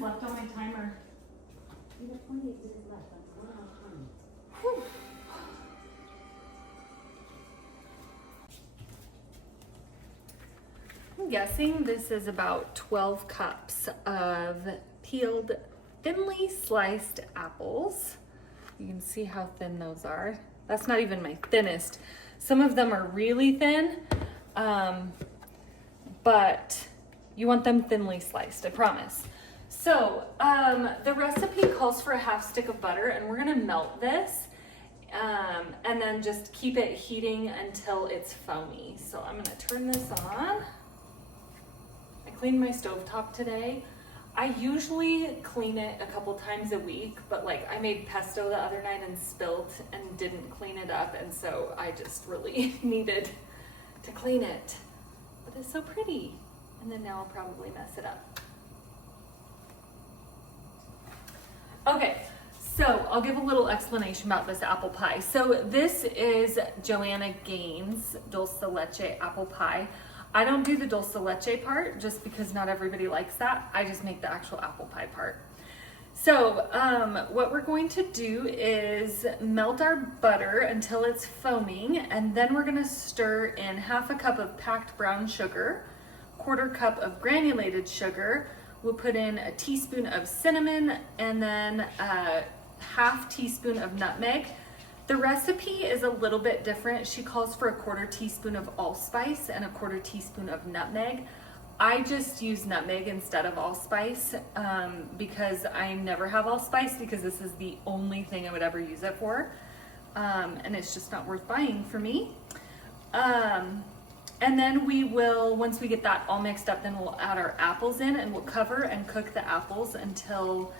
minutes left on my timer. You have 28 minutes left. That's 1 hour time. Whew. I'm guessing this is about 12 cups of peeled, thinly sliced apples. You can see how thin those are. That's not even my thinnest. Some of them are really thin, but you want them thinly sliced, I promise. So the recipe calls for a half stick of butter, and we're gonna melt this and then just keep it heating until it's foamy. So I'm gonna turn this on. I cleaned my stovetop today. I usually clean it a couple times a week, but like I made pesto the other night and spilled and didn't clean it up, and so I just really needed to clean it. But it's so pretty. And then now I'll probably mess it up. Okay, so I'll give a little explanation about this apple pie. So this is Joanna Gaines' Dulce Leche apple pie. I don't do the dulce leche part just because not everybody likes that. I just make the actual apple pie part. So what we're going to do is melt our butter until it's foaming, and then we're gonna stir in half a cup of packed brown sugar, 1/4 cup of granulated sugar. We'll put in a teaspoon of cinnamon and then a half teaspoon of nutmeg. The recipe is a little bit different. She calls for a 1/4 teaspoon of allspice and a 1/4 teaspoon of nutmeg. I just use nutmeg instead of allspice because I never have allspice because this is the only thing I would ever use it for. And it's just not worth buying for me. And then we will, once we get that all mixed up, then we'll add our apples in, and we'll cover and cook the apples until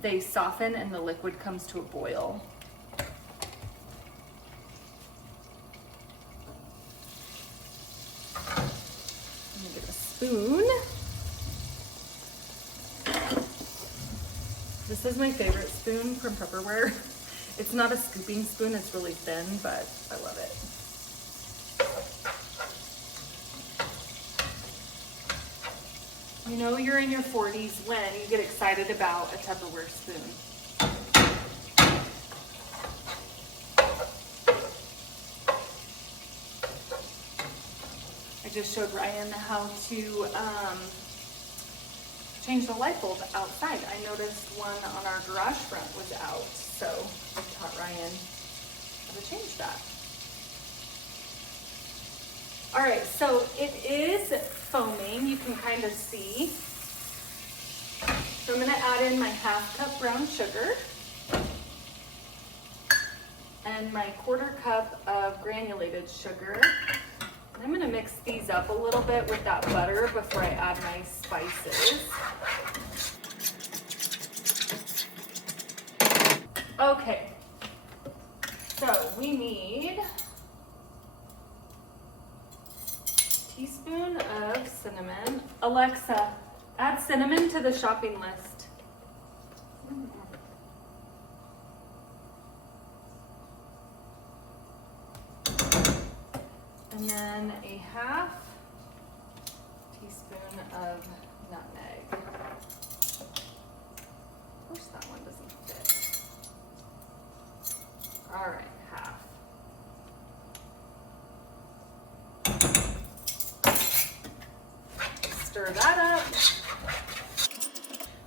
they soften and the liquid comes to a boil. Spoon. This is my favorite spoon from Tupperware. It's not a scooping spoon, it's really thin, but I love it. You know you're in your 40s when you get excited about a Tupperware spoon. I just showed Ryan how to change the light bulb outside. I noticed one on our garage front was out, so I taught Ryan how to change that. All right, so it is foaming, you can kind of see. So I'm gonna add in my half cup brown sugar and my 1/4 cup of granulated sugar. I'm gonna mix these up a little bit with that butter before I add my spices. Okay, so we need a teaspoon of cinnamon. Alexa, add cinnamon to the shopping list. And then a half teaspoon of nutmeg. Of course that one doesn't fit. All right, half. Stir that up.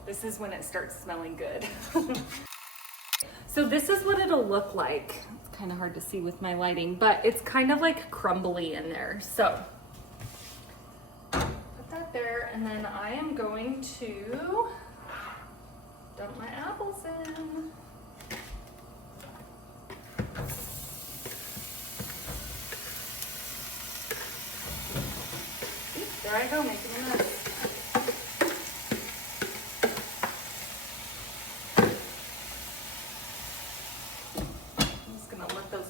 This is when it starts smelling good. So this is what it'll look like. It's kind of hard to see with my lighting, but it's kind of like crumbly in there. So put that there, and then I am going to dump my apples in. See, there I go, making a mess.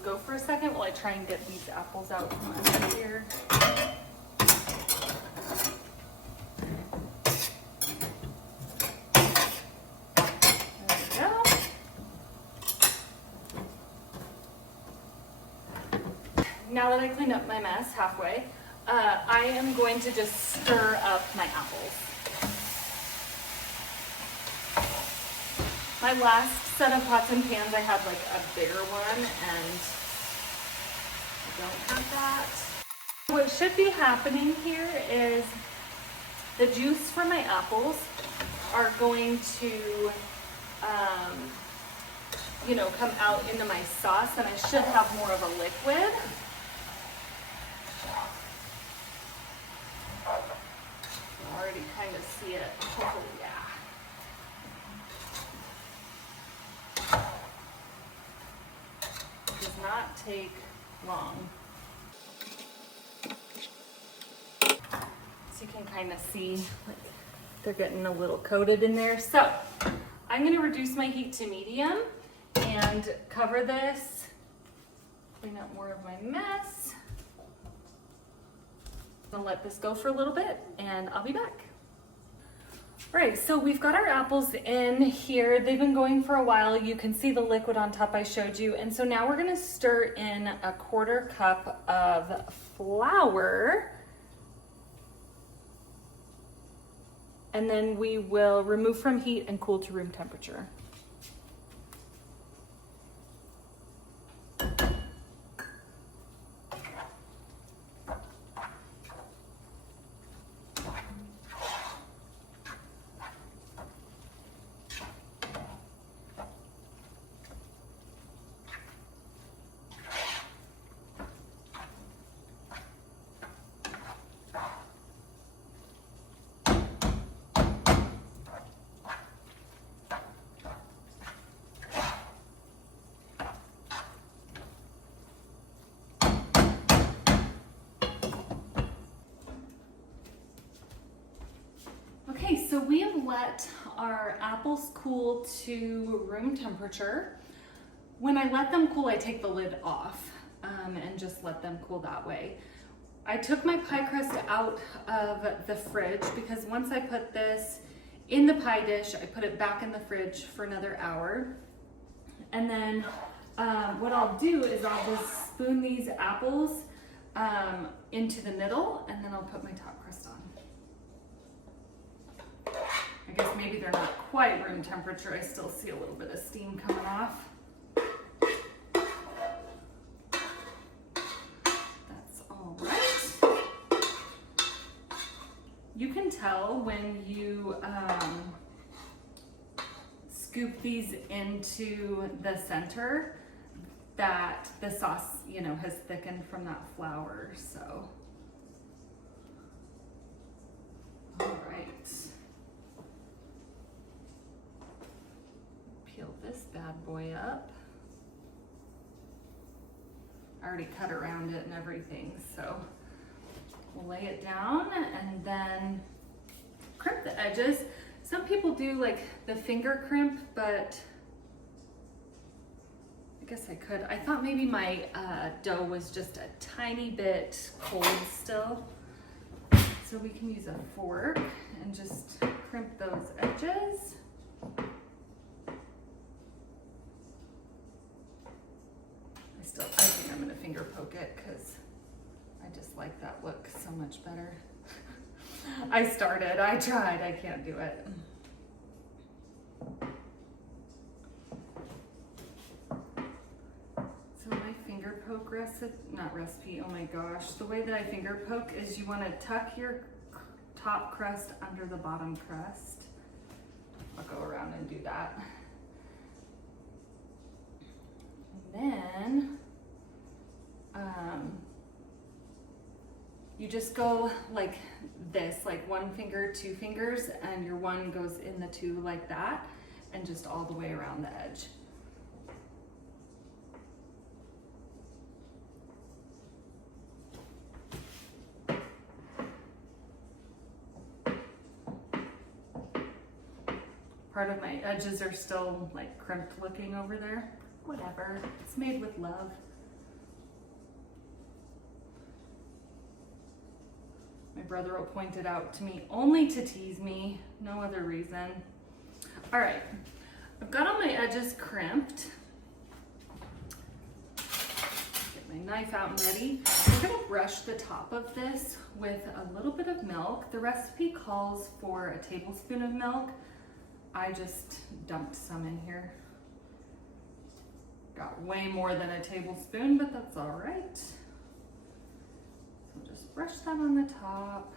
Go for a second while I try and get these apples out from under here. There we go. Now that I cleaned up my mess halfway, I am going to just stir up my apples. My last set of pots and pans, I had like a bigger one and I don't have that. What should be happening here is the juice from my apples are going to, you know, come out into my sauce, and I should have more of a liquid. I already kind of see it. Oh yeah. Does not take long. So you can kind of see like they're getting a little coated in there. So I'm going to reduce my heat to medium and cover this, clean up more of my mess. I'll let this go for a little bit and I'll be back. All right, so we've got our apples in here. They've been going for a while. You can see the liquid on top I showed you. And so now we're gonna stir in a 1/4 cup of flour. And then we will remove from heat and cool to room temperature. Okay, so we have let our apples cool to room temperature. When I let them cool, I take the lid off and just let them cool that way. I took my pie crust out of the fridge because once I put this in the pie dish, I put it back in the fridge for another hour. And then what I'll do is I'll just spoon these apples into the middle, and then I'll put my top crust on. I guess maybe they're not quite room temperature. I still see a little bit of steam coming off. That's all right. You can tell when you scoop these into the center that the sauce, you know, has thickened from that flour, so. All right. Peel this bad boy up. I already cut around it and everything, so we'll lay it down and then crimp the edges. Some people do like the finger crimp, but I guess I could. I thought maybe my dough was just a tiny bit cold still. So we can use a fork and just crimp those edges. I think I'm gonna finger poke it because I just like that look so much better. I tried, I can't do it. So my finger poke recipe, oh my gosh. The way that I finger poke is you wanna tuck your top crust under the bottom crust. I'll go around and do that. And then you just go like this, like one finger, two fingers, and your one goes in the two like that, and just all the way around the edge. Part of my edges are still like crimped looking over there. Whatever, it's made with love. My brother will point it out to me only to tease me, no other reason. All right, I've got all my edges crimped. Get my knife out and ready. I'm gonna brush the top of this with a little bit of milk. The recipe calls for a tablespoon of milk. I just dumped some in here. Got way more than a tablespoon, but that's all right. So just brush that on the top.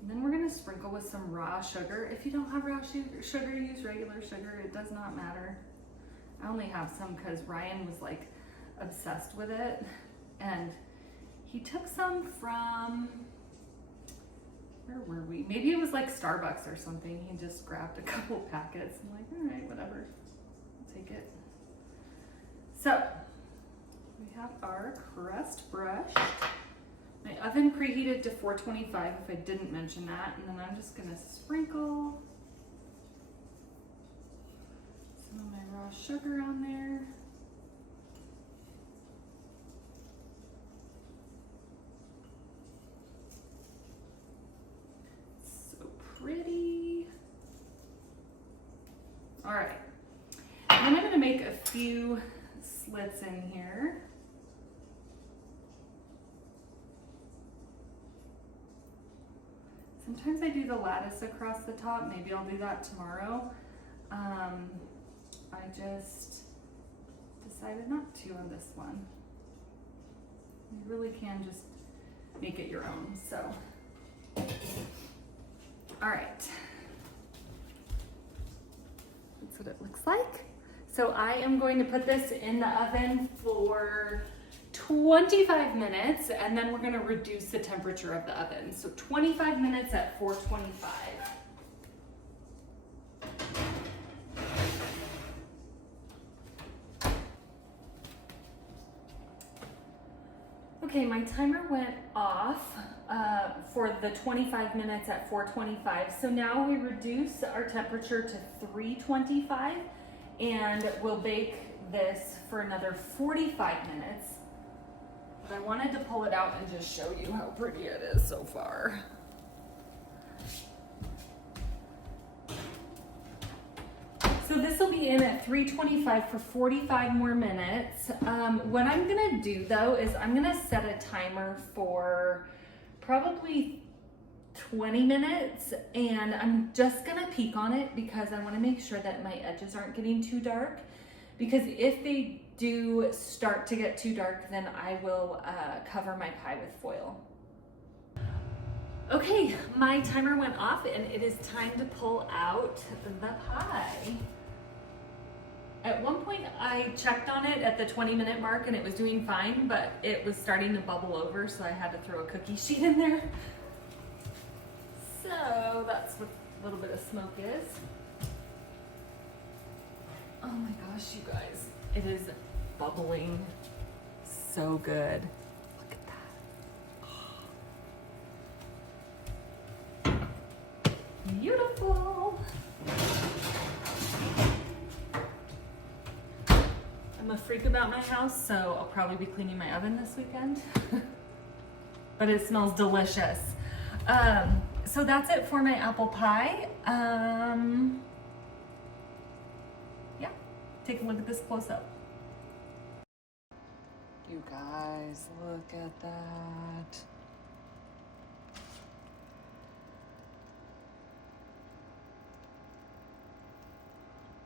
And then we're gonna sprinkle with some raw sugar. If you don't have raw sugar, use regular sugar. It does not matter. I only have some because Ryan was like obsessed with it. And he took some from, where were we? Maybe it was like Starbucks or something. He just grabbed a couple packets. I'm like, all right, whatever, I'll take it. So we have our crust brushed. My oven preheated to 425 if I didn't mention that. And then I'm just gonna sprinkle some of my raw sugar on there. So pretty. All right, and then I'm gonna make a few slits in here. Sometimes I do the lattice across the top. Maybe I'll do that tomorrow. I just decided not to on this one. You really can just make it your own, so. All right. That's what it looks like. So I am going to put this in the oven for 25 minutes, and then we're gonna reduce the temperature of the oven. So 25 minutes at 425. Okay, my timer went off for the 25 minutes at 425. So now we reduce our temperature to 325, and we'll bake this for another 45 minutes. But I wanted to pull it out and just show you how pretty it is so far. So this will be in at 325 for 45 more minutes. What I'm gonna do though is I'm gonna set a timer for probably 20 minutes, and I'm just gonna peek on it because I wanna make sure that my edges aren't getting too dark, because if they do start to get too dark, then I will cover my pie with foil. Okay, my timer went off and it is time to pull out the pie. At one point I checked on it at the 20-minute mark and it was doing fine, but it was starting to bubble over, so I had to throw a cookie sheet in there. So that's what a little bit of smoke is. Oh my gosh, you guys, it is bubbling so good. Look at that. Beautiful. I'm a freak about my house, so I'll probably be cleaning my oven this weekend. But it smells delicious. So that's it for my apple pie. Yeah, take a look at this close up. You guys, look at that.